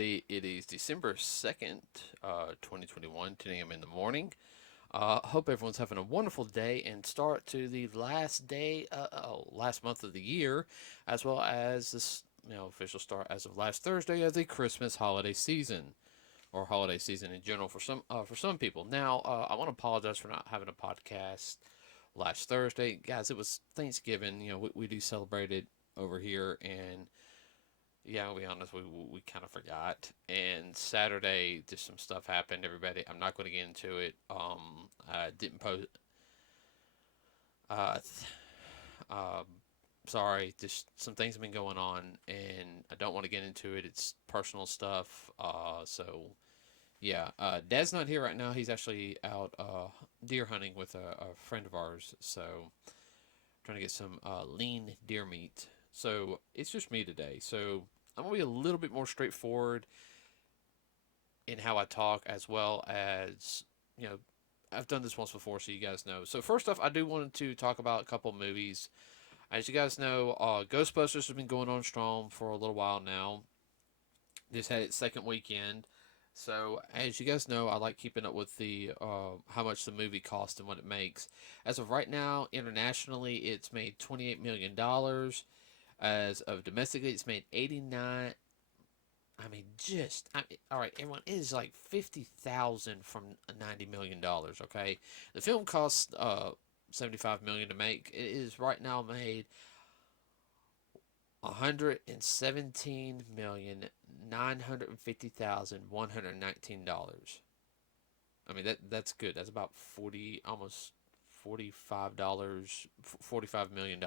everybody. It is December 2nd, 2021, 10 a.m. in the morning. Hope everyone's having a wonderful day and start to the last day, last month of the year, as well as this, official start as of last Thursday of the Christmas holiday season, or holiday season in general for some people. Now, I want to apologize for not having a podcast last Thursday, guys. It was Thanksgiving. We do celebrate it over here, and yeah, I'll be honest, we kind of forgot. And Saturday, just some stuff happened. Everybody, I'm not going to get into it. I didn't post. Uh, um, Sorry, just some things have been going on, and I don't want to get into it. It's personal stuff. So yeah, Dad's not here right now. He's actually out deer hunting with a friend of ours. So trying to get some lean deer meat. So it's just me today. So I'm gonna be a little bit more straightforward in how I talk, as well as you know I've done this once before, so you guys know. So first off, I do want to talk about a couple movies. As you guys know, Ghostbusters has been going on strong for a little while now. Just had its second weekend. So, as you guys know, I like keeping up with the how much the movie costs and what it makes. As of right now, internationally, it's made $28 million. As of domestically, it's made 89. All right, everyone. It is like 50,000 from $90 million. Okay, the film cost 75 million to make. It is right now made 117,950,119 dollars. I mean that's good. That's about 40, almost $45, $45 million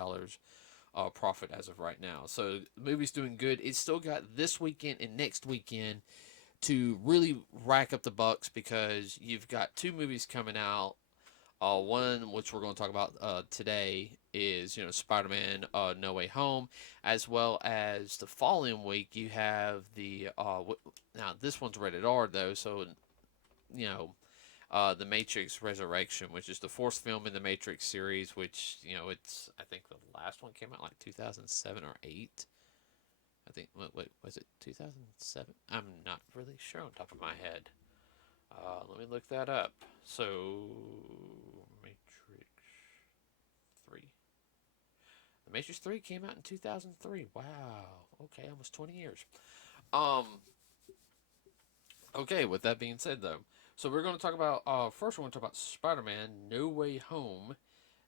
profit as of right now. So the movie's doing good. It's still got this weekend and next weekend to really rack up the bucks, because you've got two movies coming out. One, which we're going to talk about today, is Spider-Man: No Way Home, as well as the following week you have the now this one's rated R though, so you know the Matrix Resurrection, which is the fourth film in the Matrix series, which it's, I think the last one came out like 2007 or 8. I think, wait, was it 2007? I'm not really sure on top of my head. Let me look that up. So, Matrix 3. The Matrix 3 came out in 2003. Wow. Okay, almost 20 years. Um, okay, with that being said, though, so we're going to talk about, first we're going to talk about Spider-Man No Way Home.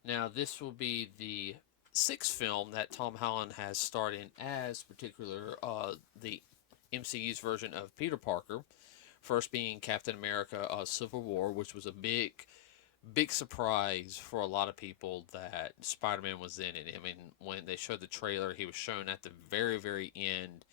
Now, this will be the sixth film that Tom Holland has starred in as particular the MCU's version of Peter Parker. First being Captain America: Civil War, which was a big surprise for a lot of people that Spider-Man was in it. I mean, when they showed the trailer, he was shown at the very end,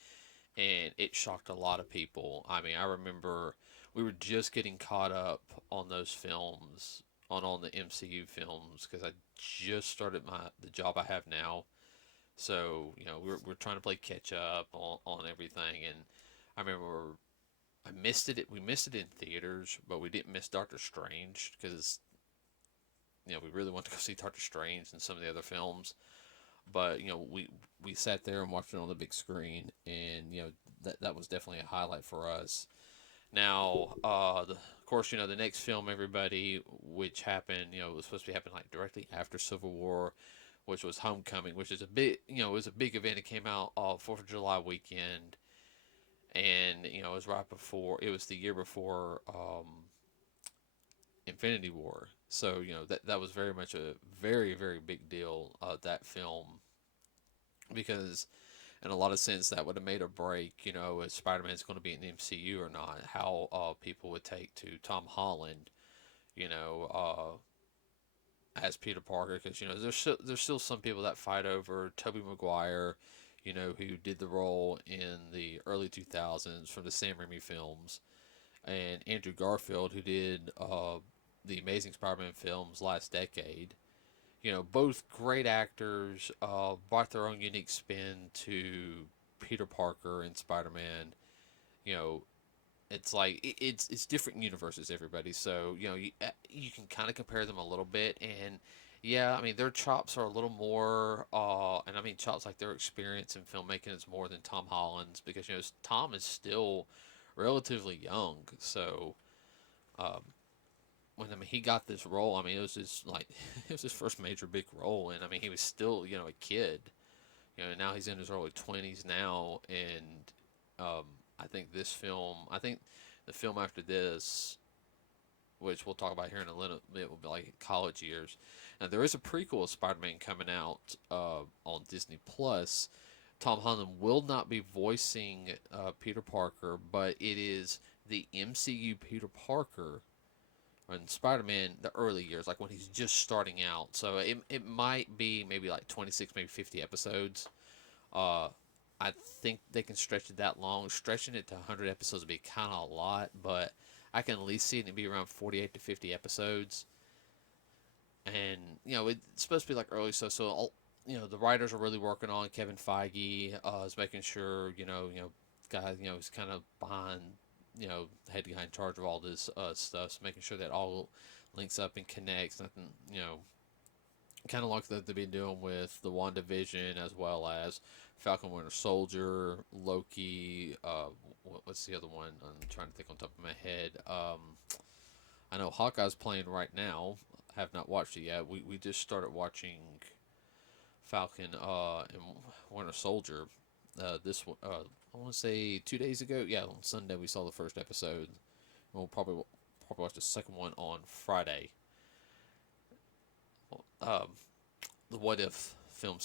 and it shocked a lot of people. I mean, I remember we were just getting caught up on those films, on the MCU films, because I just started the job I have now. So we're trying to play catch up on everything, and I remember I missed it. We missed it in theaters, but we didn't miss Doctor Strange, because we really want to go see Doctor Strange and some of the other films. But we sat there and watched it on the big screen, and that was definitely a highlight for us. Now, of course, the next film, everybody, which happened, it was supposed to be happening like directly after Civil War, which was Homecoming, which is a big, it was a big event. It came out 4th of July weekend, and it was right before, it was the year before Infinity War. So that was very much a very big deal, that film, because in a lot of sense that would have made or break, if Spider-Man's going to be in the MCU or not. How people would take to Tom Holland, you know, as Peter Parker, because there's still some people that fight over Tobey Maguire, who did the role in the early 2000s from the Sam Raimi films, and Andrew Garfield, who did the Amazing Spider-Man films last decade. Both great actors, brought their own unique spin to Peter Parker and Spider-Man. You know, it's like it's different universes, everybody. So you can kind of compare them a little bit, and Yeah, I mean their chops are a little more, and I mean chops like their experience in filmmaking is more than Tom Holland's because Tom is still relatively young. So um, when I mean he got this role, I mean it was just like it was his first major big role, and I mean he was still a kid. Now he's in his early 20s now, and um, I think the film after this, which we'll talk about here in a little bit, will be like college years. Now there is a prequel of Spider-Man coming out on Disney Plus. Tom Holland will not be voicing Peter Parker, but it is the MCU Peter Parker on Spider-Man the early years, like when he's just starting out. So it might be maybe like 26, maybe 50 episodes. Uh, I think they can stretch it that long. Stretching it to 100 episodes would be kind of a lot, but I can at least see it be around 48 to 50 episodes. And it's supposed to be like early, the writers are really working on. Kevin Feige is making sure guy is kind of behind, head guy in charge of all this stuff, so making sure that all links up and connects. Nothing, kind of like that they've been doing with the Wanda Vision as well as Falcon Winter Soldier, Loki. What's the other one? I'm trying to think on top of my head. I know Hawkeye's playing right now. Have not watched it yet. We just started watching Falcon and Winter Soldier. This I want to say 2 days ago. Yeah, on Sunday we saw the first episode. We'll probably watch the second one on Friday. Um, the What If film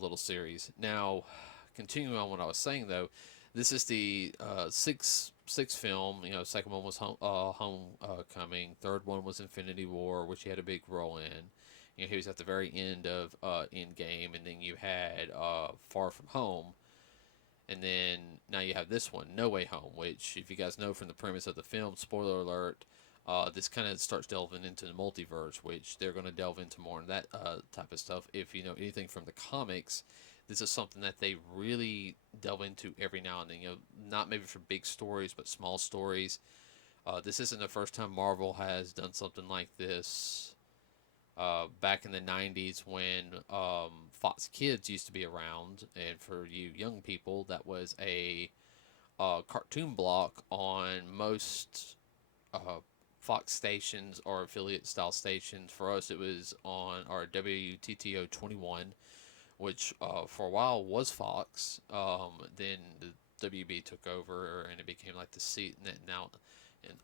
little series. Now, continuing on what I was saying though, this is the sixth film. Second one was Homecoming. Third one was Infinity War, which he had a big role in. He was at the very end of Endgame, and then you had Far From Home, and then now you have this one, No Way Home, which, if you guys know from the premise of the film, spoiler alert, this kind of starts delving into the multiverse, which they're going to delve into more in that type of stuff. If you know anything from the comics, this is something that they really delve into every now and then. Not maybe for big stories, but small stories. This isn't the first time Marvel has done something like this. Back in the 90s when Fox Kids used to be around, and for you young people, that was a cartoon block on most Fox stations or affiliate style stations. For us, it was on our WTTO 21, which for a while was Fox. Then the WB took over, and it became like the C now, and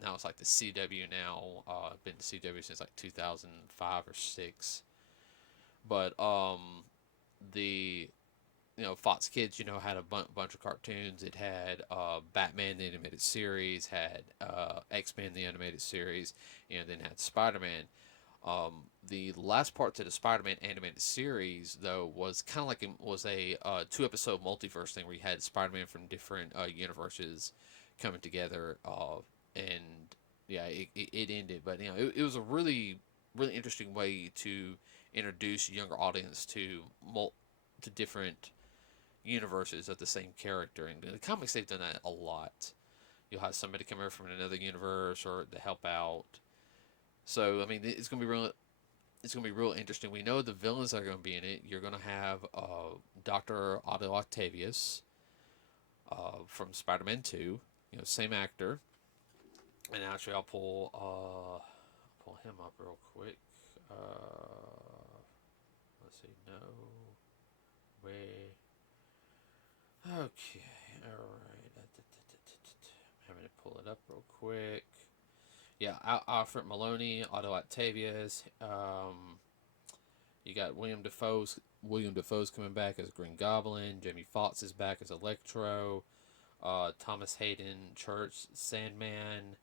now it's like the CW now. I've been to CW since like 2005 or six. But the Fox Kids, had a bunch of cartoons. It had Batman the animated series, had X-Men the animated series, and then had Spider-Man. The last part to the Spider-Man animated series, though, was kind of like a 2-episode multiverse thing where you had Spider-Man from different universes coming together, and yeah, it ended. But it was a really really interesting way to introduce younger audience to different universes of the same character. And in the comics, they've done that a lot. You'll have somebody come over from another universe or to help out. So I mean, it's gonna be real. It's gonna be real interesting. We know the villains that are gonna be in it. You're gonna have Doctor Otto Octavius from Spider-Man 2. Same actor. And actually, I'll pull him up real quick. Let's see. No way. Okay. All right. I'm having to pull it up real quick. Yeah, Alfred Maloney, Otto Octavius. You got William Defoe's coming back as Green Goblin. Jamie Foxx is back as Electro. Thomas Hayden Church, Sandman.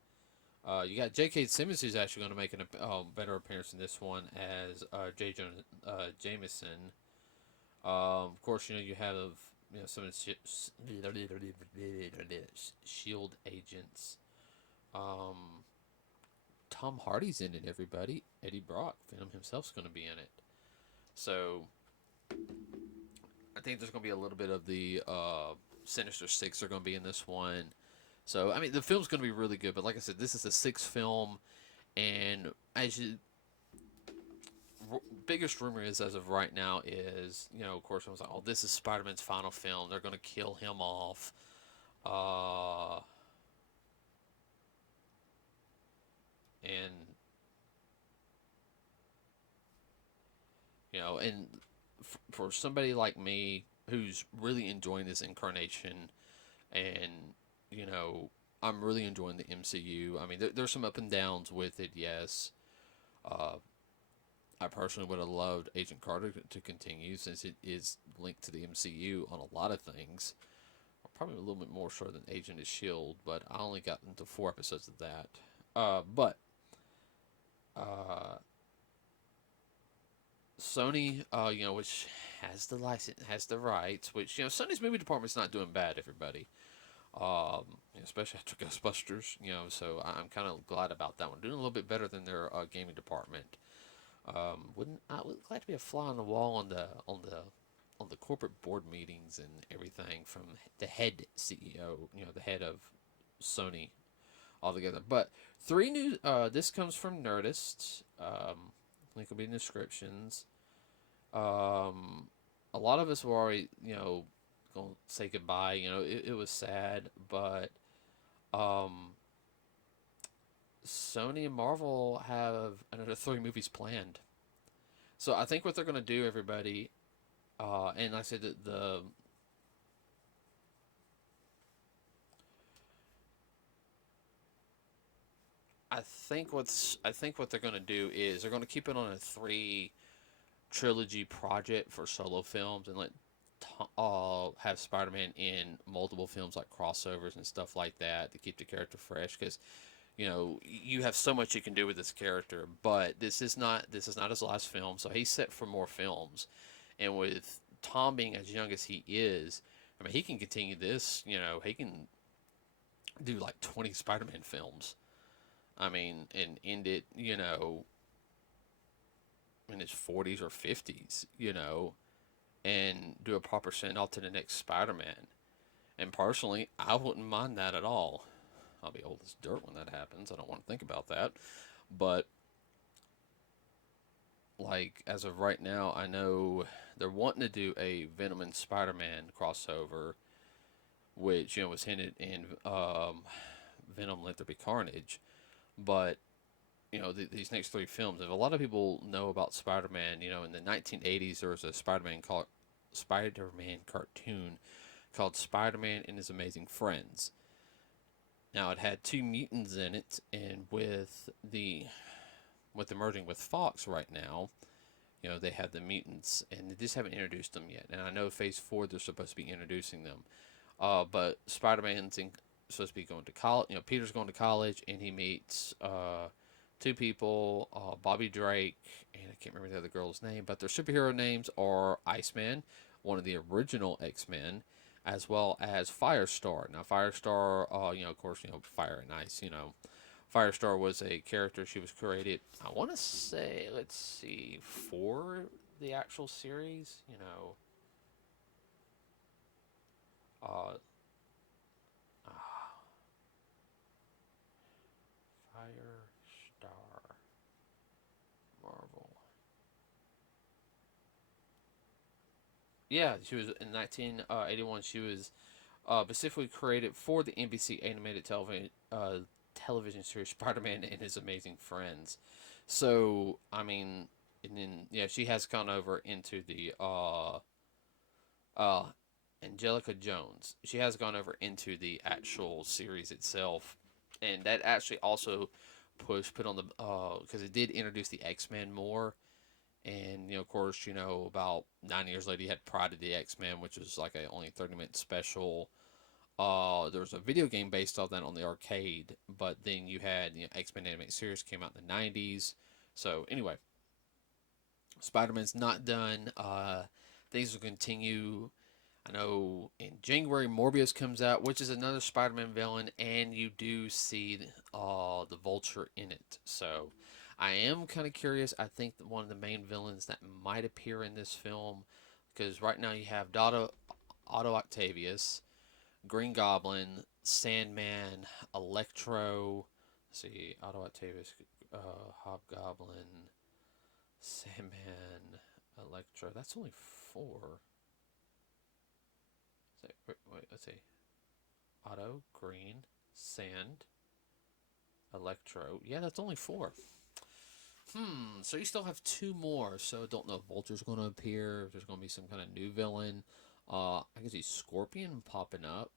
You got J.K. Simmons, who's actually going to make a better appearance in this one as J. Jonah Jameson. Of course, you have some of the Shield agents. Tom Hardy's in it. Everybody, Eddie Brock, Venom himself's going to be in it. So I think there's going to be a little bit of the Sinister Six are going to be in this one. So I mean, the film's going to be really good. But like I said, this is the 6th film, and biggest rumor is, as of right now, is, of course, I was like, oh, this is Spider-Man's final film. They're going to kill him off. Uh, and and for somebody like me who's really enjoying this incarnation, and you know, I'm really enjoying the MCU. I mean, there's some up and downs with it, yes. Uh, I personally would have loved Agent Carter to continue since it is linked to the MCU on a lot of things. Probably a little bit more so than Agent of Shield, but I only got into 4 episodes of that. But uh, Sony, which has the license, has the rights, which Sony's movie department's not doing bad. Everybody, especially after Ghostbusters, so I'm kind of glad about that one. Doing a little bit better than their gaming department. I would glad to be a fly on the wall on the corporate board meetings and everything from the head CEO, the head of Sony altogether. But three new. This comes from Nerdist. Link will be in the descriptions. A lot of us were already, going to say goodbye. It was sad, but Sony and Marvel have another 3 movies planned. So I think what they're going to do, everybody, and I said that I think what they're going to do is they're going to keep it on a 3 trilogy project for solo films and let have Spider-Man in multiple films like crossovers and stuff like that to keep the character fresh because you have so much you can do with this character, but this is not his last film, so he's set for more films. And with Tom being as young as he is, I mean, he can continue this. He can do like 20 Spider-Man films. I mean, and end it, in his 40s or 50s, and do a proper send off to the next Spider-Man. And personally, I wouldn't mind that at all. I'll be old as dirt when that happens. I don't want to think about that. But, like, as of right now, I know they're wanting to do a Venom and Spider-Man crossover, which, was hinted in Venom Let There Be Carnage. But, these next 3 films, if a lot of people know about Spider-Man, in the 1980s, there was a Spider-Man cartoon called Spider-Man and His Amazing Friends. Now, it had 2 mutants in it, and with the merging with Fox right now, they have the mutants, and they just haven't introduced them yet. And I know Phase 4, they're supposed to be introducing them. But Spider-Man's supposed to be going to college. Peter's going to college, and he meets 2 people, Bobby Drake, and I can't remember the other girl's name, but their superhero names are Iceman, one of the original X-Men, as well as Firestar. Now, Firestar, of course, fire and ice, Firestar was a character. She was created, I want to say, let's see, for the actual series, uh, Firestar, Marvel. Yeah, she was in 1981. She was specifically created for the NBC animated television series Spider-Man and His Amazing Friends. So, I mean, and then yeah, she has gone over into the uh, Angelica Jones. She has gone over into the actual series itself, and that actually also put on the because it did introduce the X-Men more. And of course, about 9 years later, you had Pride of the X-Men, which was like a only 30-minute special. There was a video game based on that on the arcade, but then you had X-Men animated series came out in the 90s. So anyway, Spider-Man's not done. Things will continue. I know in January Morbius comes out, which is another Spider-Man villain, and you do see the Vulture in it. So I am kind of curious. I think that one of the main villains that might appear in this film, because right now you have Otto Octavius, Green Goblin, Sandman, Electro. Let's see, Otto Octavius, Hobgoblin, Sandman, Electro. That's only four. Wait, let's see. Auto, green, sand, Electro. Yeah, that's only four. So you still have two more. So don't know if Vulture's going to appear. If there's going to be some kind of new villain. I can see Scorpion popping up.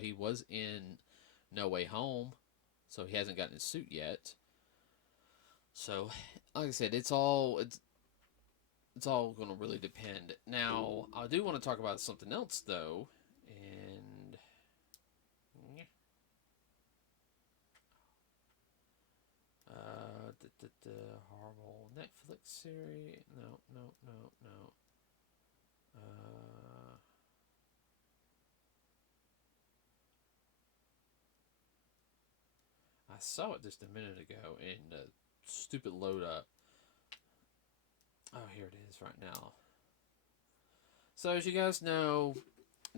He was in No Way Home, so he hasn't gotten his suit yet. So, like I said, it's all going to really depend. Now, I do want to talk about something else though, and the horrible Netflix series. No, no, no, no. Uh, I saw it just a minute ago in the stupid load up. Oh, here it is right now. So, as you guys know,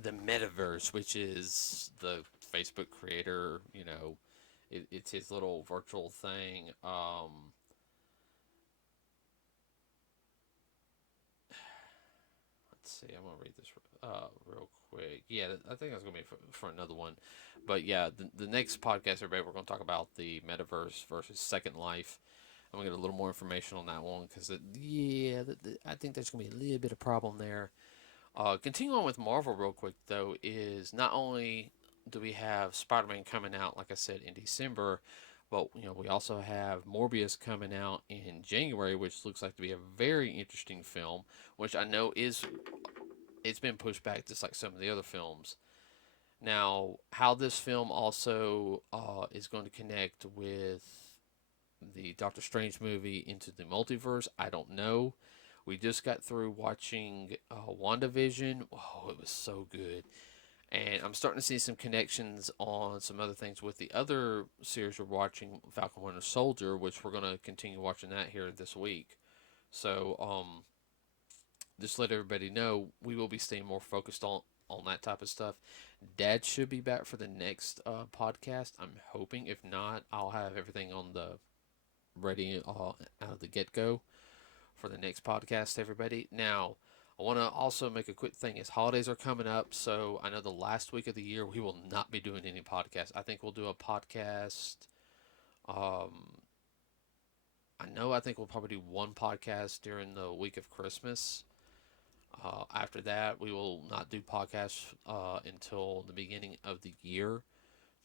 the metaverse, which is the Facebook creator, it's his little virtual thing. Let's see, I'm gonna read this real quick. Yeah, I think that's gonna be for another one, but yeah, the next podcast, everybody, we're gonna talk about the metaverse versus Second Life. I'm gonna get a little more information on that one because I think there's gonna be a little bit of problem there. Continuing on with Marvel real quick though is not only do we have Spider-Man coming out, like I said, in December, but we also have Morbius coming out in January, which looks like to be a very interesting film, which I know it's been pushed back just like some of the other films. Now, how this film also is going to connect with the Doctor Strange movie into the multiverse, I don't know. We just got through watching Wanda Vision. Oh, it was so good. And I'm starting to see some connections on some other things with the other series we're watching, Falcon Winter Soldier, which we're going to continue watching that here this week. So, just let everybody know we will be staying more focused on that type of stuff. Dad should be back for the next podcast. I'm hoping. If not, I'll have everything on the ready out of the get go for the next podcast, everybody. Now, I want to also make a quick thing as holidays are coming up. So I know the last week of the year we will not be doing any podcasts. I think we'll do a podcast. Um, I think we'll probably do one podcast during the week of Christmas. After that, we will not do podcasts until the beginning of the year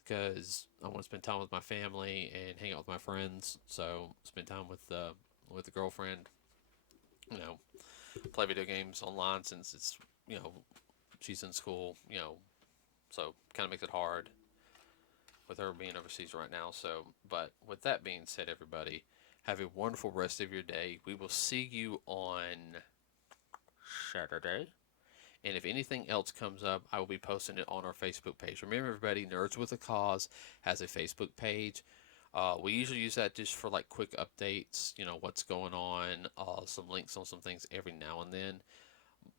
because I want to spend time with my family and hang out with my friends. So spend time with the girlfriend. You know, play video games online since it's she's in school. So kind of makes it hard with her being overseas right now. So, but with that being said, everybody, have a wonderful rest of your day. We will see you on Saturday. And if anything else comes up, I will be posting it on our Facebook page. Remember, everybody, Nerds with a Cause has a Facebook page. We usually use that just for like quick updates, what's going on, some links on some things every now and then.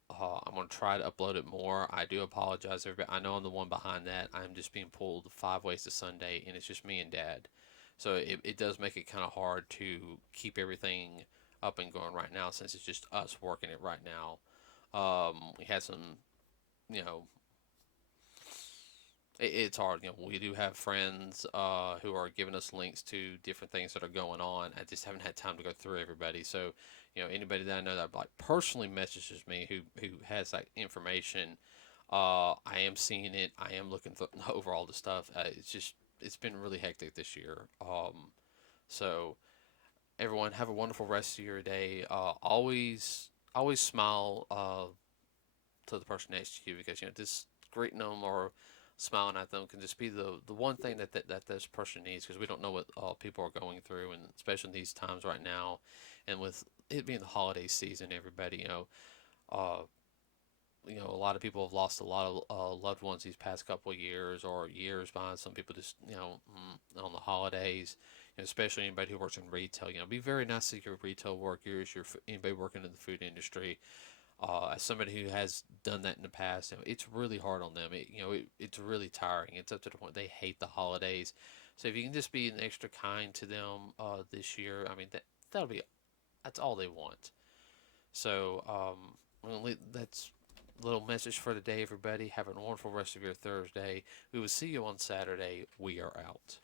I'm going to try to upload it more. I do apologize, everybody. I know I'm the one behind that. I'm just being pulled 5 ways to Sunday, and it's just me and Dad. So it does make it kind of hard to keep everything up and going right now since it's just us working it right now. We had some, you know, it's hard. We do have friends who are giving us links to different things that are going on. I just haven't had time to go through everybody. So, anybody that I know that like personally messages me who has that information, I am seeing it. I am looking over all the stuff. It's been really hectic this year. So everyone have a wonderful rest of your day. Always smile to the person next to you because just greeting them or smiling at them can just be the one thing that this person needs because we don't know what people are going through, and especially in these times right now, and with it being the holiday season, everybody uh, a lot of people have lost a lot of loved ones these past couple of years or years behind. Some people just on the holidays, especially anybody who works in retail. Be very nice to your retail workers, anybody working in the food industry. As somebody who has done that in the past, it's really hard on them. It's really tiring. It's up to the point they hate the holidays. So if you can just be an extra kind to them this year, I mean that's all they want. So that's a little message for the day, everybody. Have a wonderful rest of your Thursday. We will see you on Saturday. We are out.